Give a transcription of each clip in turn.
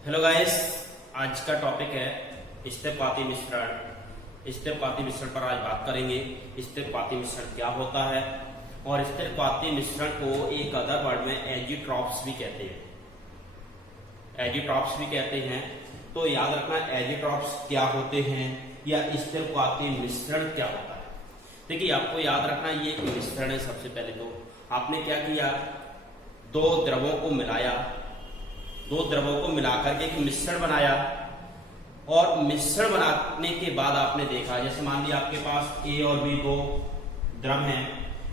Hello guys, आज का topic है स्थिरपाती मिश्रण। स्थिरपाती मिश्रण पर आज बात करेंगे। स्थिरपाती मिश्रण क्या होता है और स्थिरपाती मिश्रण को एक अदर वर्ड में एजिट्रॉप्स भी कहते हैं। एजिट्रॉप्स भी कहते हैं। तो याद रखना एजिट्रॉप्स क्या होते हैं या स्थिरपाती मिश्रण क्या होता है। देखिए, आपको याद रखना ये एक मिश्रण है। सबसे पहले तो आपने क्या किया, दो द्रवों को मिलाया, दो द्रवों को मिलाकर के एक मिश्रण बनाया और मिश्रण बनाने के बाद आपने देखा, जैसे मान लिया आपके पास ए और बी दो द्रव हैं,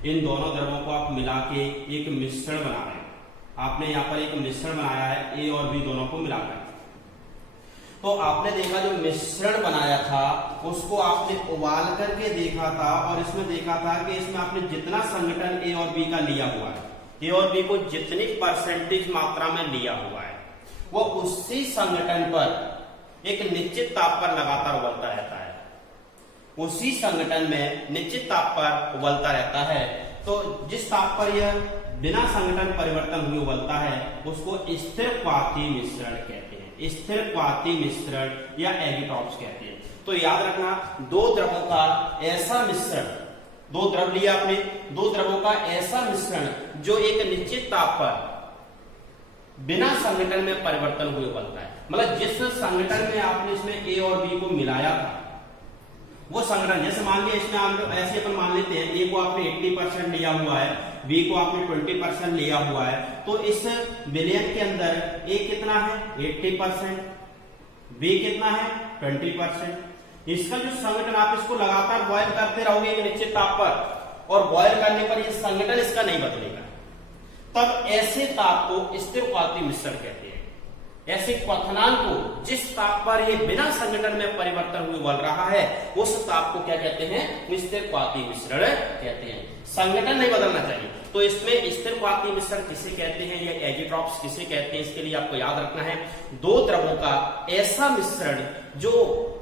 इन दोनों द्रवों को आप मिला के एक मिश्रण बना रहे हैं। आपने यहाँ पर एक मिश्रण बनाया है ए और बी दोनों को मिलाकर। तो आपने देखा जो मिश्रण बनाया था उसको आपने उबाल करके देखा था और इसमें देखा था कि इसमें आपने जितना संघटन ए और बी का लिया हुआ है, ए और बी को जितनी परसेंटेज मात्रा में लिया हुआ है वो उसी संगठन पर एक निश्चित ताप पर लगातार उबलता रहता है। उसी संगठन में निश्चित ताप पर उबलता रहता है। तो जिस ताप पर यह बिना संगठन परिवर्तन हुए उबलता है उसको स्थिरपाती मिश्रण कहते हैं। स्थिरपाती मिश्रण या एजिट्रॉप्स कहते हैं। तो याद रखना, दो द्रवों का ऐसा मिश्रण, दो द्रव लिया आपने, दो द्रवों का ऐसा मिश्रण जो एक निश्चित ताप पर बिना संगठन में परिवर्तन हुए बनता है। मतलब जिस संगठन में आपने इसमें ए और बी को मिलाया था वो संगठन, जैसे मान लिया इसमें हम ऐसे अपन मान लेते हैं, ए को आपने 80% लिया हुआ है, बी को आपने 20% लिया हुआ है, तो इस विलयन के अंदर ए कितना है 80%, बी कितना है 20%। इसका जो संगठन आप इसको लगातार बॉयल करते रहोगे एक निश्चित ताप पर और बॉयल करने पर ये संगठन इसका नहीं बदलेगा, तब ऐसे ताप को स्थिरपाती मिश्रण कहते हैं। ऐसे क्वथनांक को जिस ताप पर ये बिना संगठन में परिवर्तन हुए उबल रहा है उस ताप को क्या कहते हैं, स्थिरपाती मिश्रण कहते हैं। संगठन नहीं बदलना चाहिए। तो इसमें स्थिरपाती मिश्रण किसे कहते हैं या एजिट्रॉप्स किसे कहते हैं, इसके लिए आपको याद रखना है, दो द्रवों का ऐसा मिश्रण जो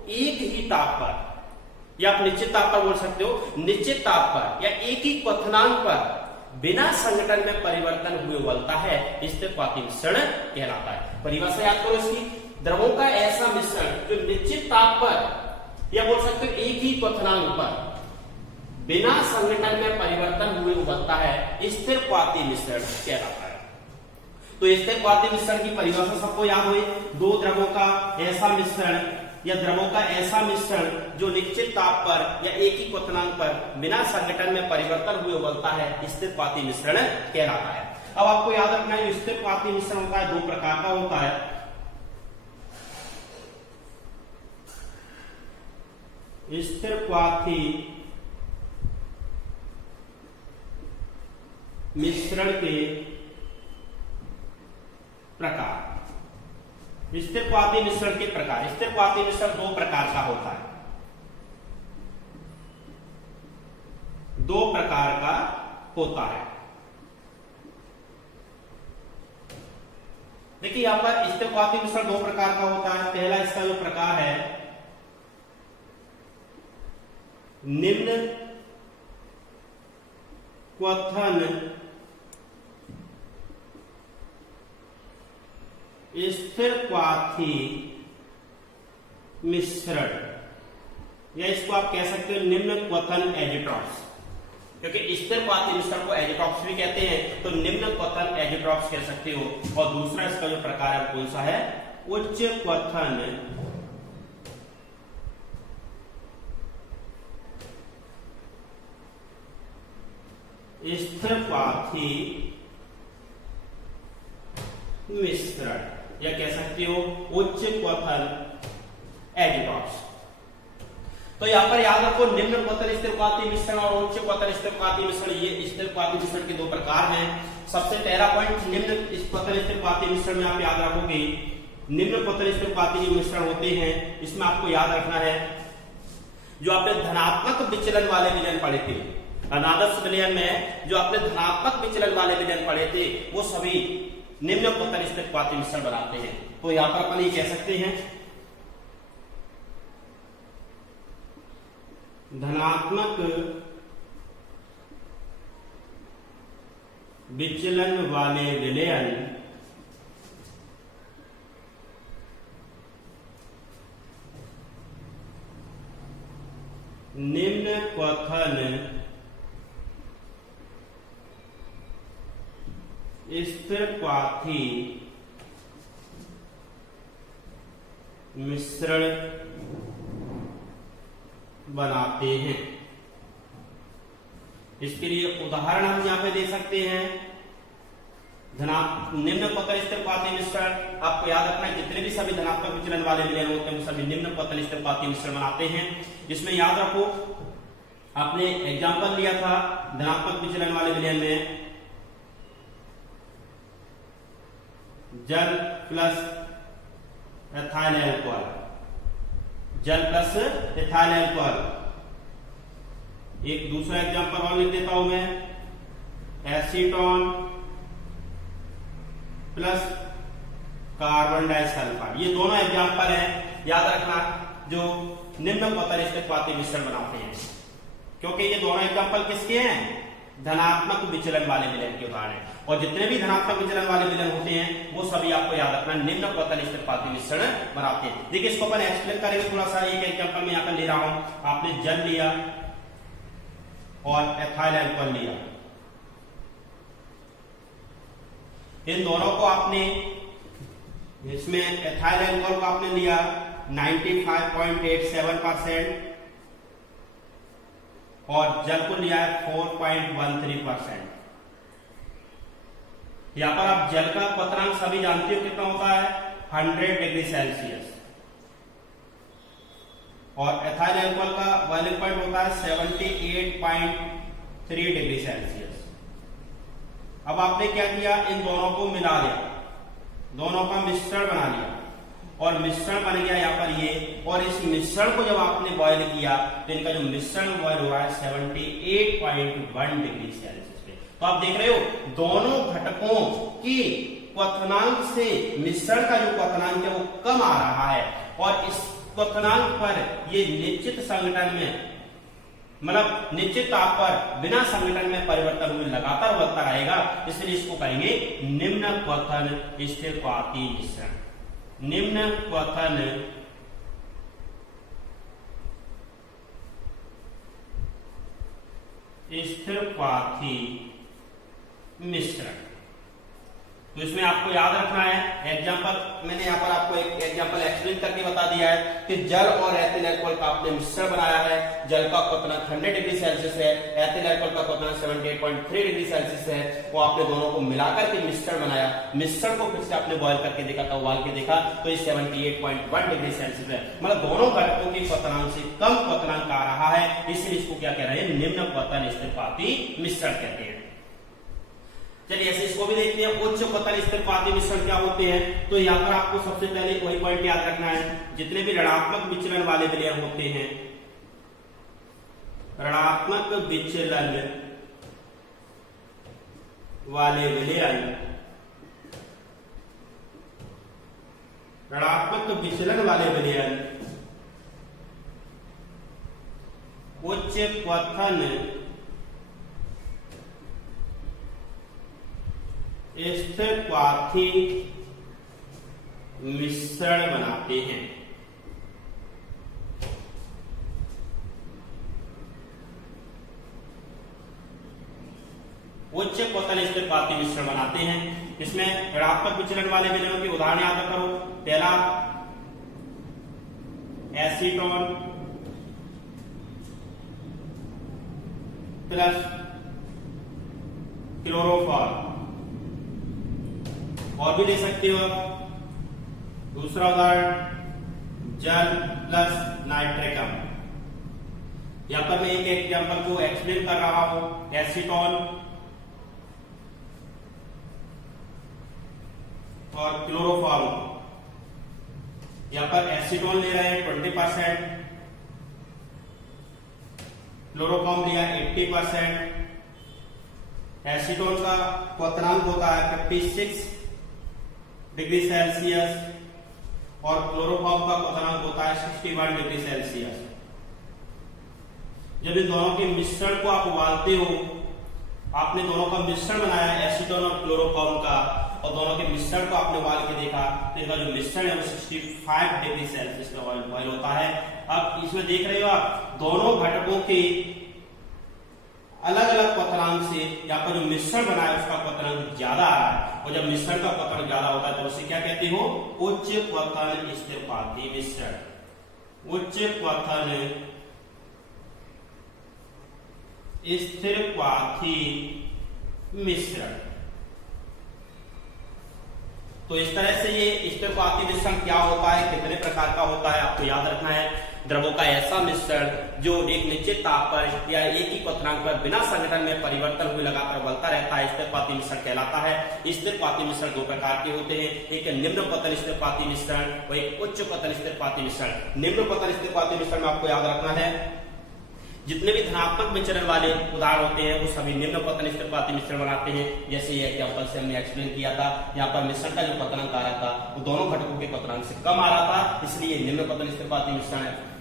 एक ही ताप पर या आप निश्चित ताप पर बोल सकते हो, निश्चित ताप पर या एक ही क्वथनांक पर बिना संगठन में परिवर्तन हुए उबलता है, स्थिरपाती मिश्रण कहलाता है। परिभाषा याद करो इसकी, द्रवों का ऐसा मिश्रण जो निश्चित ताप पर या बोल सकते हो एक ही क्वथनांक पर बिना संगठन में परिवर्तन हुए उबलता है, स्थिरपाती मिश्रण कहलाता है। तो स्थिरपाती मिश्रण की परिभाषा सबको याद हुई, दो द्रवों का ऐसा मिश्रण या द्रवों का ऐसा मिश्रण जो निश्चित ताप पर या एक ही क्वथनांक पर बिना संगठन में परिवर्तन हुए उबलता है, स्थिरपाती मिश्रण कहलाता है। अब आपको याद रखना है, जो स्थिरपाती मिश्रण होता है दो प्रकार का होता है। स्थिरपाती मिश्रण के प्रकार। स्थिरपाती मिश्रण के प्रकार, स्थिरपाती मिश्रण दो प्रकार का होता है, दो प्रकार का होता है। देखिए यहां पर स्थिरपाती मिश्रण दो प्रकार का होता है। पहला इसका जो प्रकार है निम्न क्वथन स्थिरपाती मिश्रण, या इसको आप कह सकते हो निम्न क्वथन एजिट्रॉप्स, क्योंकि स्थिरपाती मिश्रण को एजिट्रॉप्स भी कहते हैं, तो निम्न क्वथन एजिट्रॉप्स कह सकते हो। और दूसरा इसका जो प्रकार है कौन सा है, उच्च क्वथन स्थिरपाती मिश्रण, या कह सकते हो उच्च क्वथन एजिट्रॉप्स। तो यहां पर याद रखो, निम्न क्वथन स्थिरपाती मिश्रण और उच्च क्वथन स्थिरपाती मिश्रण, ये स्थिरपाती मिश्रण के दो प्रकार हैं। सबसे पहला पॉइंट, निम्न क्वथन स्थिरपाती मिश्रण में आप याद रखोगे, निम्न क्वथन स्थिरपाती मिश्रण होते हैं, इसमें आपको याद रखना है जो आपने धनात्मक विचलन वाले विलयन पढ़े थे, अनादर्श विलयन में जो आपने धनात्मक विचलन वाले विलयन पढ़े थे वो सभी निम्न क्वथन स्थिरपाती मिश्रण बनाते हैं। तो यहां पर अपन ये कह सकते हैं धनात्मक विचलन वाले विलयन क्वथन स्थिर पाथी मिश्रण बनाते हैं। इसके लिए उदाहरण हम यहां पे दे सकते हैं। निम्न क्वथन स्थिर पाथी मिश्रण, आपको याद रखना है जितने भी सभी धनात्मक विचलन वाले विलयन होते हैं सभी निम्न क्वथन स्थिर पाथी मिश्रण बनाते हैं। इसमें याद रखो आपने एग्जांपल लिया था धनात्मक विचलन वाले विलयन में जल प्लस एथाइल अल्कोहल, जल प्लस एथाइल अल्कोहल। एक दूसरा एग्जांपल और लिख देता हूं मैं, एसीटोन प्लस कार्बन डाइसल्फाइड। ये दोनों एग्जांपल हैं, याद रखना, जो निम्न क्वथन स्थिर पाथी मिश्रण बनाते हैं। क्योंकि ये दोनों एग्जांपल किसके हैं? धनात्मक विचलन वाले विलयन के उदाहरण हैं। और जितने भी धनात्मक विचलन वाले विलयन होते हैं वो सभी आपको याद रखना निम्न क्वथन स्थिर पाथी मिश्रण बनाते हैं। देखिए इसको अपन एक्सप्लेन करेंगे थोड़ा सा। एक एग्जांपल में यहाँ पर ले रहा हूं, आपने जल लिया और एथाइल अल्कोहल लिया, इन दोनों को आपने, इसमें एथाइल अल्कोहल को आपने लिया 95.87% और जल को लिया है 4.13%। यहां पर आप जल का क्वथनांक सभी जानते हो कितना होता है, 100 डिग्री सेल्सियस, और एथाइल अल्कोहल का बॉइलिंग पॉइंट होता है 78.3 डिग्री सेल्सियस। अब आपने क्या किया, इन दोनों को मिला दिया, दोनों का मिश्रण बना लिया और मिश्रण बन गया यहाँ पर ये। और इस मिश्रण को जब आपने बॉयल किया तो इनका जो मिश्रण बॉयल हो रहा है 78.1 डिग्री सेल्सियस पे। तो आप देख रहे हो दोनों घटकों की क्वथनांक से मिश्रण का जो क्वथनांक है वो कम आ रहा है, और इस क्वथनांक पर ये निश्चित संघटन में, मतलब निश्चित ताप पर बिना संघटन में परिवर्तन हुए लगातार बढ़ता रहेगा, इसलिए इसको कहेंगे निम्न क्वथन स्थिर पाथी मिश्रण। निम्न क्वथन स्थिर पाथी मिश्रण। तो इसमें आपको याद रखना है एग्जांपल, मैंने यहाँ पर आपको एक एग्जांपल एक्सप्लेन करके बता दिया है कि जल और एथिल अल्कोहल का आपने मिश्रण बनाया है। जल का क्वथनांक 100 डिग्री सेल्सियस है, एथिल अल्कोहल का क्वथनांक 78.3 डिग्री सेल्सियस है। वो आपने दोनों को मिलाकर के मिश्रण बनाया, मिश्रण को फिर से आपने बॉयल करके देखा था, उबाल के देखा तो ये 78.1 डिग्री सेल्सियस है, मतलब दोनों घटकों के क्वथनांक से कम क्वथनांक आ रहा है, इसलिए इसको क्या कह रहे हैं, निम्न क्वथन स्थिर पाथी मिश्रण कहते हैं। चलिए ऐसे इसको भी देखते हैं, उच्च क्वथन स्थिर पाथी मिश्रण क्या होते हैं। तो यहाँ पर आपको सबसे पहले वही पॉइंट याद रखना है, जितने भी ऋणात्मक विचलन वाले विलयन होते हैं, ऋणात्मक विचलन वाले विलयन, ऋणात्मक विचलन वाले विलयन उच्च क्वथन स्थिर पाथी मिश्रण बनाते हैं। उच्च क्वथन स्थिर पाथी मिश्रण बनाते हैं। इसमें ऋणात्मक विचलन वाले विलयनों के उदाहरण याद करो। पहला एसीटोन प्लस क्लोरोफॉर्म, और भी ले सकते हो। दूसरा उदाहरण जल प्लस नाइट्रिकम। यहां पर मैं एक एग्जांपल को एक्सप्लेन कर रहा हूं, एसीटोन और क्लोरोफॉर्म। यहां पर एसीटोन ले रहे हैं 20%, क्लोरोफॉर्म लिया 80%। एसीटोन का क्वथनांक होता है 56 डिग्री सेल्सियस और क्लोरोफॉर्म का क्वथनांक होता है 61 डिग्री सेल्सियस। जब इन दोनों के मिश्रण को आप उबालते हो, आपने दोनों का मिश्रण बनाया एसीटोन और क्लोरोफॉर्म का, और दोनों के मिश्रण को आपने उबाल के देखा तो इनका जो मिश्रण है वो 65 डिग्री सेल्सियस में बॉयल होता है। अब इसमें देख रहे हो आप दोनों घटकों के अलग अलग क्वथनांक से यहाँ पर जो मिश्रण बना है उसका क्वथनांक ज्यादा आ रहा है, और जब मिश्रण का क्वथनांक ज्यादा होता है तो उसे क्या कहते हो? उच्च क्वथन स्थिरपाती मिश्रण। उच्च क्वथन स्थिरपाती मिश्रण। तो इस तरह से ये स्थिरपाती मिश्रण क्या होता है, कितने प्रकार का होता है, आपको याद रखना है। द्रवों का ऐसा मिश्रण जो एक निश्चित ताप पर या एक ही क्वथनांक पर बिना संघटन में परिवर्तन हुए लगातार बढ़ता रहता है, स्थिरपाती मिश्रण कहलाता है। स्थिरपाती मिश्रण दो प्रकार के होते हैं, एक निम्न क्वथन स्थिरपाती मिश्रण और एक उच्च क्वथन स्थिरपाती मिश्रण। निम्न क्वथन स्थिरपाती मिश्रण में आपको याद रखना है जितने भी धनात्मक विचरण वाले उदाहरण होते हैं वो सभी निम्न क्वथन स्थिरपाती मिश्रण बनाते हैं। जैसे ये एग्जांपल से हमने एक्सप्लेन किया था, यहाँ पर मिश्रण का जो क्वथनांक आ रहा था वो दोनों घटकों के क्वथनांक से कम आ रहा था, इसलिए निम्न क्वथन स्थिरपाती मिश्रण है।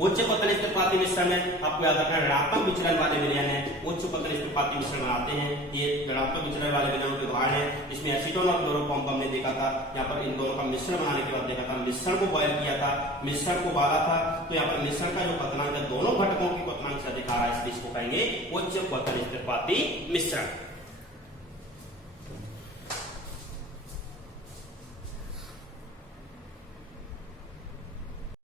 उच्च क्वथन स्थिरपाती मिश्रण में आपको याद रखना ऋणात्मक विचलन वाले विलयन है, उच्च क्वथन स्थिरपाती मिश्रण बनाते हैं। ये ऋणात्मक विचलन वाले विलयनों के उदाहरण है। इसमें एसीटोन और क्लोरोफॉर्म को हमने देखा था, यहाँ पर इन दोनों का मिश्रण बनाने के बाद देखा था, मिश्रण को बॉयल किया था, मिश्रण को उबाला था, तो यहाँ पर मिश्रण का जो क्वथनांक है दोनों घटकों के क्वथनांक से अधिक आ रहा है, इसलिए इसको कहेंगे उच्च क्वथन स्थिरपाती मिश्रण।